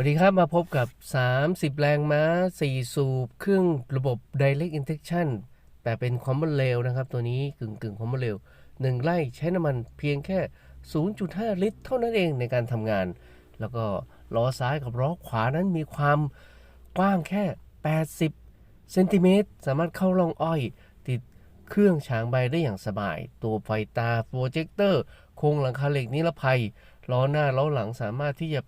วัสดีครับมาพบกับ 30 แรงม้า 4 สูบเครื่องระบบ Direct Injection แต่เป็นCommon Rail นะครับตัวนี้กึ่งCommon Rail 1 ไร่ใช้น้ำมันเพียงแค่ 0.5 ลิตรเท่านั้นเองในการทำงาน แล้วก็ล้อซ้ายกับล้อขวานั้นมีความกว้างแค่ 80 เซนติเมตรสามารถเข้าร่องอ้อยติดเครื่องฉางใบได้อย่างสบาย ตัวไฟตาโปรเจคเตอร์โครงหลังคาเหล็กนิรภัยล้อหน้าล้อหลังสามารถที่จะ